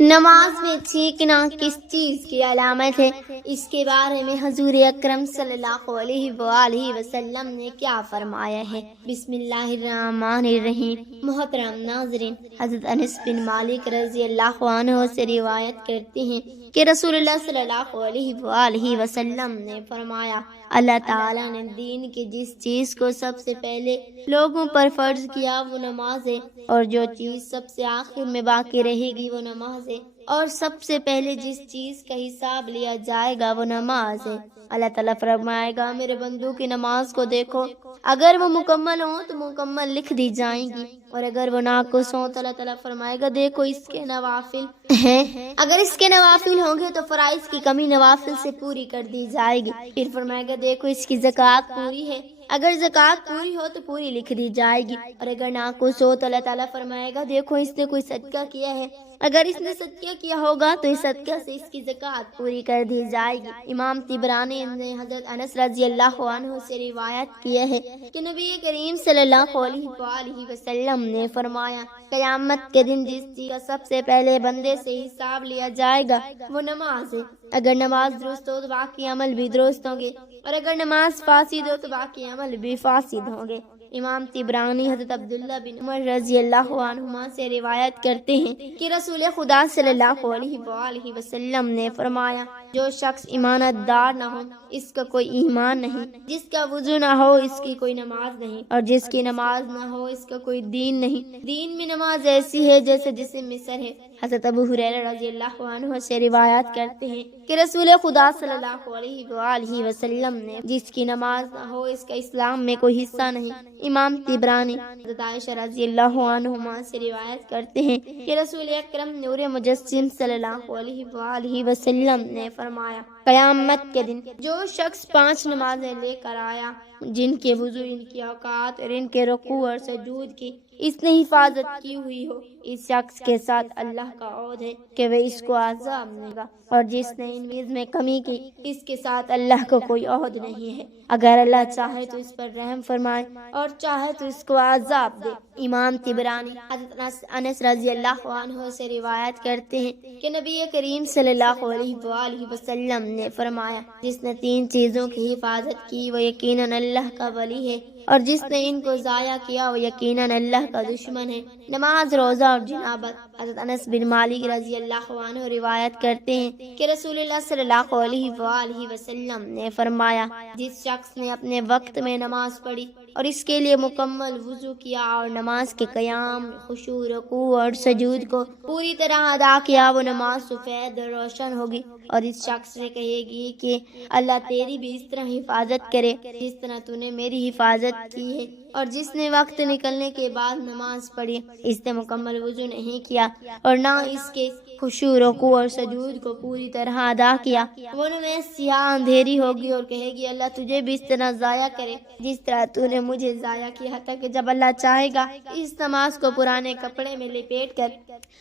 نماز میں چیخنا کس چیز کی علامت ہے؟ اس کے بارے میں حضور اکرم صلی اللہ علیہ وآلہ وسلم نے کیا فرمایا ہے؟ بسم اللہ الرحمن الرحیم۔ محترم ناظرین، حضرت انس بن مالک رضی اللہ عنہ سے روایت کرتے ہیں کہ رسول اللہ صلی اللہ علیہ وآلہ وسلم نے فرمایا، اللہ تعالیٰ نے دین کی جس چیز کو سب سے پہلے لوگوں پر فرض کیا وہ نماز ہے، اور جو چیز سب سے آخر میں باقی رہے گی وہ نماز ہے، اور سب سے پہلے جس چیز کا حساب لیا جائے گا وہ نماز ہے۔ اللہ تعالیٰ فرمائے گا، میرے بندوں کی نماز کو دیکھو، اگر وہ مکمل ہوں تو مکمل لکھ دی جائیں گی، اور اگر وہ ناقص ہوں تو اللہ تعالیٰ فرمائے گا، دیکھو اس کے نوافل ہیں، اگر اس کے نوافل ہوں گے تو فرائض کی کمی نوافل سے پوری کر دی جائے گی۔ پھر فرمائے گا، دیکھو اس کی زکوٰۃ پوری ہے، اگر زکوٰۃ پوری ہو تو پوری لکھ دی جائے گی، اور اگر ناقص ہو تو اللہ تعالیٰ فرمائے گا، دیکھو اس نے کوئی صدقہ کیا ہے، اگر اس نے صدقہ کیا ہوگا تو اس صدقہ سے اس کی زکوٰۃ پوری کر دی جائے گی۔ امام طبرانی نے حضرت انس رضی اللہ عنہ سے روایت کیا ہے کہ نبی کریم صلی اللہ علیہ وآلہ وسلم نے فرمایا، قیامت کے دن جس چیز کا سب سے پہلے بندے سے حساب لیا جائے گا وہ نماز ہے، اگر نماز درست ہو تو باقی عمل بھی درست ہوں گے، اور اگر نماز فاسد ہو تو باقی عمل بھی فاسد ہوں گے۔ امام طبرانی حضرت عبداللہ بن عمر رضی اللہ عنہما سے روایت کرتے ہیں کہ رسول خدا صلی اللہ علیہ وآلہ وسلم نے فرمایا، جو شخص ایمانت دار نہ ہو اس کا کوئی ایمان نہیں، جس کا وضو نہ ہو اس کی کوئی نماز نہیں، اور جس کی نماز نہ ہو اس کا کوئی دین نہیں۔ دین میں نماز ایسی ہے جیسے جسم میں سر ہے۔ حضرت ابو ہریرہ رضی اللہ عنہ سے روایت کرتے ہیں کہ رسول خدا صلی اللہ علیہ وآلہ وسلم نے، جس کی نماز نہ ہو اس کا اسلام میں کوئی حصہ نہیں۔ امام طبرانی حضرت عائشہ رضی اللہ عنہما سے روایت کرتے ہیں کہ رسول اکرم نور مجسم صلی اللہ علیہ وآلہ وسلم نے فرمایا، قیامت کے دن جو شخص 5 نمازیں لے کر آیا جن کے وضو، ان کی اوقات اور ان کے رکوع اور سجود کی اس نے حفاظت کی ہوئی ہو، اس شخص کے ساتھ اللہ کا عہد ہے کہ وہ اس کو عذاب دے گا، اور جس نے ان چیز میں کمی کی اس کے ساتھ اللہ کو کوئی عہد نہیں ہے، اگر اللہ چاہے تو اس پر رحم فرمائے اور چاہے تو اس کو عذاب دے۔ امام طبرانی حضرت انس رضی اللہ عنہ سے روایت کرتے ہیں کہ نبی کریم صلی اللہ علیہ وآلہ وسلم نے فرمایا، جس نے 3 چیزوں کی حفاظت کی وہ یقیناً اللہ کا ولی ہے، اور جس نے ان کو ضائع کیا وہ یقیناً اللہ کا دشمن ہے۔ نماز، روزہ اور جنابت۔ حضرت انس بن مالک رضی اللہ عنہ روایت کرتے ہیں کہ رسول اللہ صلی اللہ علیہ وآلہ وسلم نے فرمایا، جس شخص نے اپنے وقت میں نماز پڑھی اور اس کے لیے مکمل وضو کیا اور نماز کے قیام، خشوع، رکوع اور سجود کو پوری طرح ادا کیا، وہ نماز سفید اور روشن ہوگی، اور اس شخص سے کہے گی کہ اللہ تیری بھی اس طرح حفاظت کرے جس طرح تو نے میری حفاظت کی ہے۔ اور جس نے وقت نکلنے کے بعد نماز پڑھی، اس نے مکمل وضو نہیں کیا اور نہ اس کے خشوع، رکوع اور سجود کو پوری طرح ادا کیا، وہ نماز سیاہ اندھیری ہوگی اور کہے گی اللہ تجھے بھی اس طرح ضائع کرے جس طرح تو نے مجھے ضائع کیا، تاکہ جب اللہ چاہے گا اس نماز کو پرانے کپڑے میں لپیٹ کر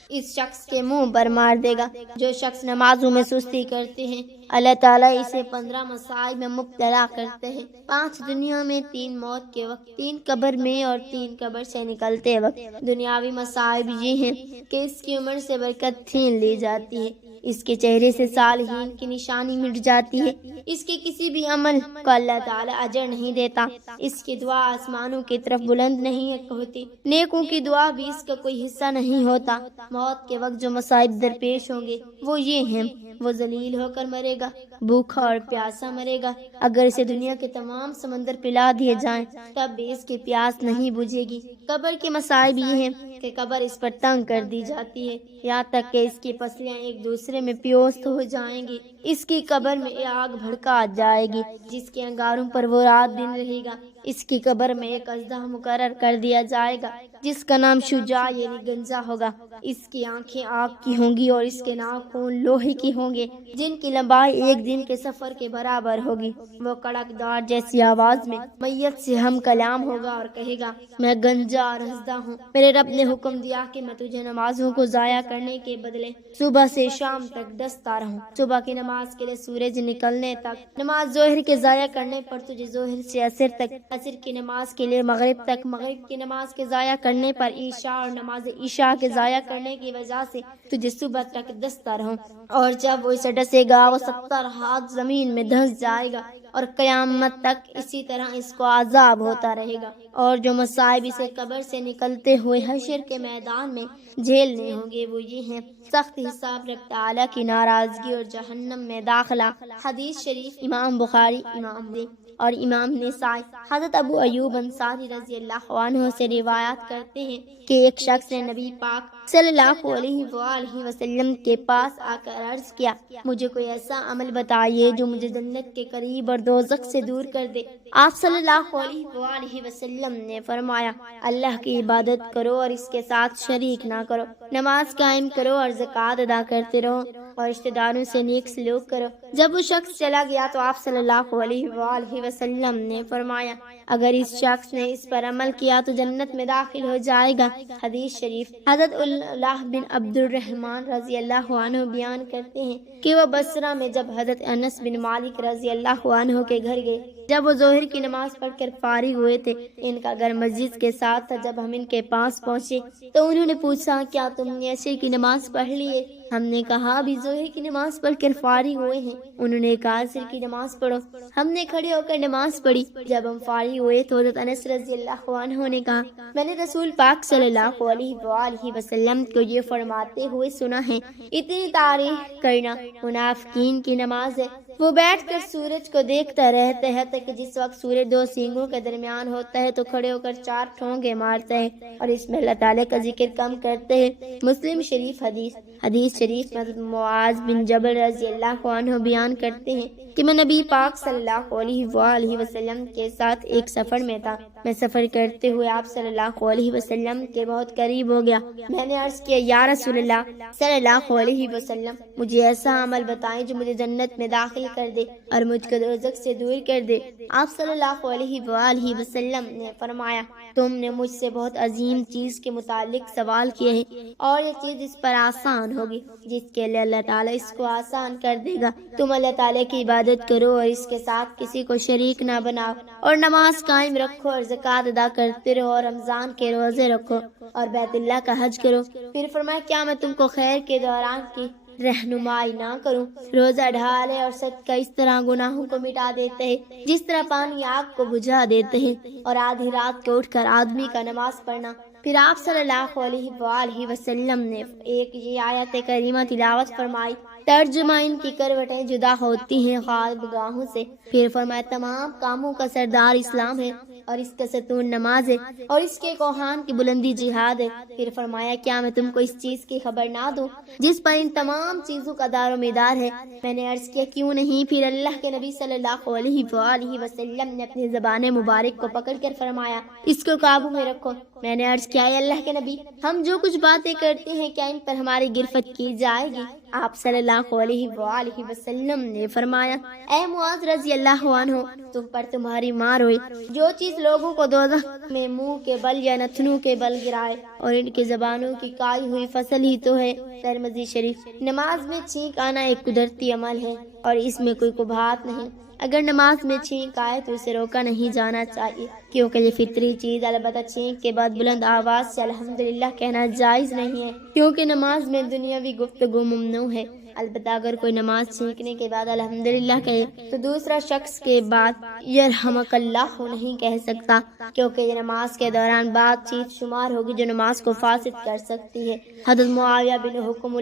اس شخص کے منہ پر مار دے گا۔ جو شخص نمازوں میں سستی کرتے ہیں اللہ تعالیٰ اسے 15 مصائب میں مبتلا کرتے ہیں، 5 دنیا میں، 3 موت کے وقت، 3 قبر میں اور 3 قبر سے نکلتے وقت۔ دنیاوی مصائب یہ ہیں کہ اس کی عمر سے برکت چھین لی جاتی ہے، اس کے چہرے سے صالحین کی نشانی مٹ جاتی ہے، اس کے کسی بھی عمل کو اللہ تعالیٰ اجر نہیں دیتا، اس کی دعا آسمانوں کی طرف بلند نہیں ہوتی، نیکوں کی دعا بھی اس کا کوئی حصہ نہیں ہوتا۔ موت کے وقت جو مصائب درپیش ہوں گے وہ یہ ہیں، وہ ذلیل ہو کر مرے گا، بھوکا اور پیاسا مرے گا، اگر اسے دنیا کے تمام سمندر پلا دیے جائیں تب بھی اس کی پیاس نہیں بجھے گی۔ قبر کے مصائب یہ ہیں کہ قبر اس پر تنگ کر دی جاتی ہے، یہاں تک کہ اس کی پسلیاں ایک دوسرے میں پیوست ہو جائیں گی، اس کی قبر میں آگ بھڑکا جائے گی جس کے انگاروں پر وہ رات دن رہے گا، اس کی قبر میں ایک اژدہا مقرر کر دیا جائے گا جس کا نام شجاع یعنی گنجا ہوگا، اس کی آنکھیں آگ کی ہوں گی اور اس کے ناخن لوہے کی ہوں گے، جن کی لمبائی 1 دن کے سفر کے برابر ہوگی۔ وہ کڑکدار جیسی آواز میں میت سے ہم کلام ہوگا اور کہے گا میں گنجا اور رسدہ ہوں، میرے رب نے حکم دیا کہ میں تجھے نمازوں کو ضائع کرنے کے بدلے صبح سے شام تک ڈستا رہوں۔ صبح کی نماز کے لیے سورج نکلنے تک، نماز ظہر کے ضائع کرنے پر تجھے ظہر سے عصر تک، عصر کی نماز کے لیے مغرب تک، مغرب کی نماز کے ضائع کرنے پر عشاء اور نماز عشاء کے ضائع کرنے کی وجہ سے تجھے صبح تک ڈستا رہوں۔ اور جب وہ اسے ڈسے گا وہ 70 ہاتھ زمین میں دھنس جائے گا اور قیامت تک اسی طرح اس کو عذاب ہوتا رہے گا۔ اور جو مصائب اسے قبر سے نکلتے ہوئے حشر کے میدان میں جھیلنے ہوں گے وہ یہ ہیں: سخت حساب، رب تعالیٰ کی ناراضگی اور جہنم میں داخلہ۔ حدیث شریف امام بخاری، امام مسلم اور امام نسائی حضرت ابو ایوب انصاری رضی اللہ عنہ سے روایت کرتے ہیں کہ ایک شخص نے نبی پاک صلی اللہ علیہ وآلہ وسلم کے پاس آ کر عرض کیا، مجھے کوئی ایسا عمل بتائیے جو مجھے جنت کے قریب اور دوزخ سے دور کر دے۔ آپ صلی اللہ علیہ وآلہ وسلم نے فرمایا، اللہ کی عبادت کرو اور اس کے ساتھ شریک نہ کرو، نماز قائم کرو اور زکوٰۃ ادا کرتے رہو اور رشتہ داروں سے نیک سلوک کرو۔ جب وہ شخص چلا گیا تو آپ صلی اللہ علیہ وآلہ وسلم نے فرمایا، اگر اس شخص نے اس پر عمل کیا تو جنت میں داخل ہو جائے گا۔ حدیث شریف حضرت اللہ بن عبد الرحمن رضی اللہ عنہ بیان کرتے ہیں کہ وہ بصرہ میں جب حضرت انس بن مالک رضی اللہ عنہ کے گھر گئے، جب وہ ظہر کی نماز پڑھ کر فارغ ہوئے تھے، ان کا گھر مسجد کے ساتھ تھا۔ جب ہم ان کے پاس پہنچے تو انہوں نے پوچھا، کیا تم نے عصر کی نماز پڑھ لی ہے؟ ہم نے کہا ابھی ظہر کی نماز پڑھ کر فارغ ہوئے ہیں۔ انہوں نے کہا عصر کی نماز پڑھو۔ ہم نے کھڑے ہو کر نماز پڑھی۔ جب ہم فارغ ہوئے تو حضرت انس رضی اللہ عنہ نے کہا، میں نے رسول پاک صلی اللہ علیہ وآلہ وسلم کو یہ فرماتے ہوئے سنا ہے، اتنی تعریف کرنا منافقین کی نماز ہے۔ وہ بیٹھ کر سورج کو دیکھتا رہتا ہے کہ جس وقت سورج دو سینگوں کے درمیان ہوتا ہے تو کھڑے ہو کر 4 ٹھونگے مارتا ہے اور اس میں اللہ تعالیٰ کا ذکر کم کرتے ہیں۔ مسلم شریف حدیث شریف میں معاذ بن جبل رضی اللہ عنہ بیان کرتے ہیں کہ میں نبی پاک صلی اللہ علیہ وآلہ وسلم کے ساتھ ایک سفر میں تھا۔ میں سفر کرتے ہوئے آپ صلی اللہ علیہ وسلم کے بہت قریب ہو گیا۔ میں نے عرض کیا، یا رسول اللہ صلی اللہ علیہ وسلم، مجھے ایسا عمل بتائیں جو مجھے جنت میں داخل کر دے اور مجھ کو دوزخ سے دور کر دے۔ آپ صلی اللہ علیہ وآلہ وسلم نے فرمایا، تم نے مجھ سے بہت عظیم چیز کے متعلق سوال کیے ہیں اور یہ چیز اس پر آسان ہوگی، جس کے لیے اللہ تعالیٰ اس کو آسان کر دے گا۔ تم اللہ تعالیٰ کی عبادت کرو اور اس کے ساتھ کسی کو شریک نہ بناؤ اور نماز قائم رکھو اور زکوٰۃ ادا کرتے رہو اور رمضان کے روزے رکھو اور بیت اللہ کا حج کرو۔ پھر فرمایا، کیا میں تم کو خیر کے دوران کی رہنمائی نہ کروں؟ روزہ ڈھالے اور صدقہ اس طرح گناہوں کو مٹا دیتے ہیں جس طرح پانی آگ کو بجھا دیتے ہیں، اور آدھی رات کو اٹھ کر آدمی کا نماز پڑھنا۔ پھر آپ صلی اللہ علیہ وآلہ وسلم نے ایک یہ آیت کریمہ تلاوت فرمائی، ترجمہ ان کی کروٹیں جدا ہوتی ہیں خواب گاہوں سے۔ پھر فرمایا، تمام کاموں کا سردار اسلام ہے اور اس کا ستون نماز ہے اور اس کے کوہان کی بلندی جہاد ہے۔ پھر فرمایا، کیا میں تم کو اس چیز کی خبر نہ دوں جس پر ان تمام چیزوں کا دار و مدار ہے؟ میں نے عرض کیا، کیوں نہیں؟ پھر اللہ کے نبی صلی اللہ علیہ وآلہ وسلم نے اپنی زبان مبارک کو پکڑ کر فرمایا، اس کو قابو میں رکھو۔ میں نے عرض کیا، اے اللہ کے نبی، ہم جو کچھ باتیں کرتے ہیں کیا ان پر ہماری گرفت کی جائے گی؟ آپ صلی اللہ علیہ وآلہ وسلم نے فرمایا، اے معاذ رضی اللہ عنہ، تم پر تمہاری ماں روئی۔ جو چیز لوگوں کو دوزخ میں منہ کے بل یا نتنوں کے بل گرائے اور ان کی زبانوں کی کائی ہوئی فصل ہی تو ہے۔ ترمذی شریف۔ نماز میں چھینک آنا ایک قدرتی عمل ہے اور اس میں کوئی قباحت نہیں۔ اگر نماز میں چھینک آئے تو اسے روکا نہیں جانا چاہیے، کیونکہ یہ فطری چیز۔ البتہ چھینک کے بعد بلند آواز سے الحمدللہ کہنا جائز نہیں ہے، کیونکہ نماز میں دنیاوی گفتگو ممنوع ہے۔ البتہ اگر کوئی نماز چھینکنے کے بعد الحمدللہ کہے تو دوسرا شخص کے بعد یرحمک اللہ نہیں کہہ سکتا، کیونکہ یہ نماز کے دوران بات چیت شمار ہوگی جو نماز کو فاسد کر سکتی ہے۔ حضرت معاویہ بن حکم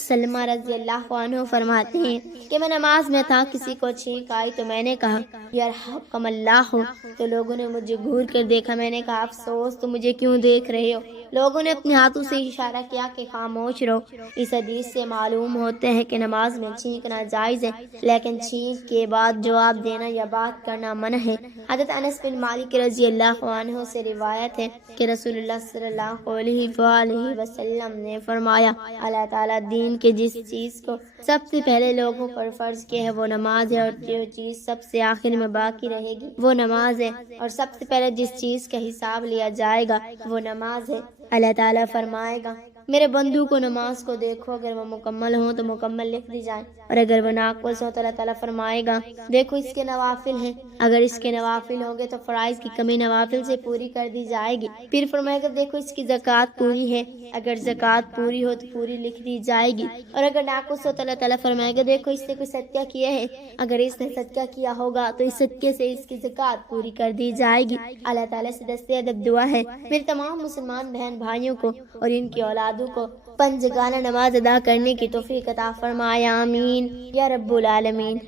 سلمہ رضی اللہ عنہ فرماتے ہیں کہ میں نماز میں تھا، کسی کو چھینک آئی تو میں نے کہا یرحمکم اللہ، تو لوگوں نے مجھے گھور کر دیکھا۔ میں نے کہا افسوس، تو مجھے کیوں دیکھ رہے ہو؟ لوگوں نے اپنے ہاتھوں سے اشارہ کیا کہ خاموش رہو۔ اس حدیث سے معلوم ہوتے ہیں کہ نماز میں چھینکنا جائز ہے، لیکن چھینک کے بعد جواب دینا یا بات کرنا منع ہے۔ حضرت انس بن مالک رضی اللہ عنہ سے روایت ہے کہ رسول اللہ صلی اللہ علیہ وآلہ وسلم نے فرمایا، اللہ تعالیٰ دین کے جس چیز کو سب سے پہلے لوگوں پر فرض کیا ہے وہ نماز ہے، اور جو چیز سب سے آخر میں باقی رہے گی وہ نماز ہے، اور سب سے پہلے جس چیز کا حساب لیا جائے گا وہ نماز ہے۔ اللہ تعالیٰ فرمائے گا، میرے بندو کو نماز کو دیکھو، اگر وہ مکمل ہوں تو مکمل لکھ دی جائیں، اور اگر وہ ناقص ہو تو اللہ تعالیٰ فرمائے گا، دیکھو اس کے نوافل ہیں، اگر اس کے نوافل ہوں گے تو فرائض کی کمی نوافل سے پوری کر دی جائے گی۔ پھر فرمائے گا، دیکھو اس کی زکوٰۃ پوری ہے، اگر زکوٰۃ پوری ہو تو پوری لکھ دی جائے گی، اور اگر ناقص ہو تو اللہ تعالیٰ فرمائے گا، دیکھو اس نے کوئی صدقہ کیا ہے، اگر اس نے صدقہ کیا ہوگا تو اس صدقے سے اس کی زکوٰۃ پوری کر دی جائے گی۔ اللہ تعالیٰ سے دست ادب دعا ہے میرے تمام مسلمان بہن بھائیوں کو اور ان کی اولادوں کو پنج گانہ نماز ادا کرنے کی توفیق عطا فرمائے، آمین یا رب العالمین۔